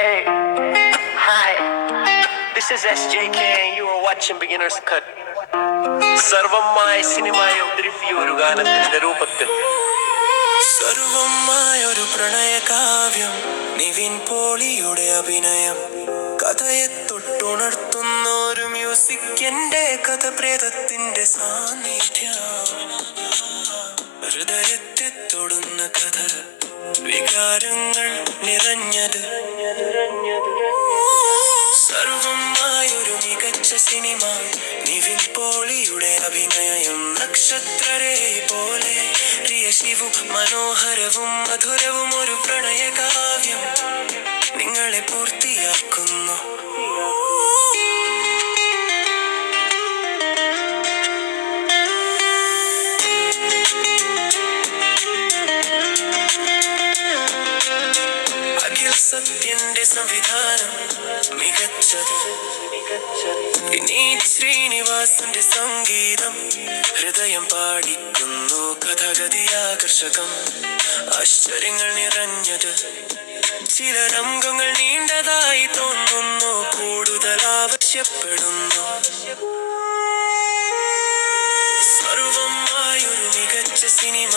Hey, hi, this is SJK and you are watching Beginner's Cut. സർവമായ സിനിമയെ അവതരിപ്പിയ ഒരു ഗാനത്തിന്റെ രൂപത്തിൽ സർവമായ ഒരു പ്രണയകാവ്യം, നിവിൻ പോളിയുടെ അഭിനയം, കഥയെ തൊട്ടുണർത്തുന്ന ഒരു മ്യൂസിക്, എന്റെ കഥ പ്രേതത്തിന്റെ സാന്നിധ്യം, ഹൃദയത്തെ തൊടുന്ന കഥ, വികാരങ്ങൾ നിറഞ്ഞത്, സർവമായൊരു മികച്ച സിനിമ, നിവിൻ പോളിയുടെ അഭിനയം, നക്ഷത്രരെ പോലെ പ്രിയ ശിവു, മനോഹരവും മധുരവും ഒരു പ്രണയകാവ്യം നിങ്ങളെ പൂർത്തിയാക്കുന്നു. അഖിൽ സത്യന്റെ സംവിധാനം മികച്ചത്, വിനീത് ശ്രീനിവാസന്റെ സംഗീതം ഹൃദയം പാടിക്കുന്നു, കഥഗതി ആകർഷകം, ആശ്ചര്യങ്ങൾ നിറഞ്ഞത്, ചില രംഗങ്ങൾ നീണ്ടതായി തോന്നുന്നു, കൂടുതൽ ആവശ്യപ്പെടുന്നു. സർവമായൊരു മികച്ച സിനിമ,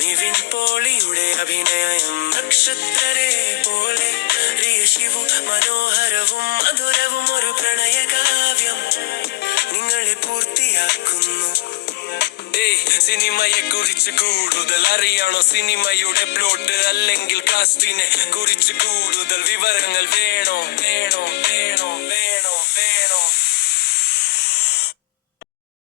നിവിൻ പോളിയുടെ അഭിനയം, നക്ഷത്രരെ പോലെ പ്രിയ ശിവു, മനോഹരവും മധുരവും ഒരു പ്രണയകാവ്യം നിങ്ങളെ പൂർത്തിയാക്കുന്നു. സിനിമയെ കുറിച്ച് കൂടുതൽ അറിയണോ? സിനിമയുടെ പ്ലോട്ട് അല്ലെങ്കിൽ കാസ്റ്റിനെ കുറിച്ച് കൂടുതൽ വിവരങ്ങൾ വേണോ? വേണോ വേണോ വേണോ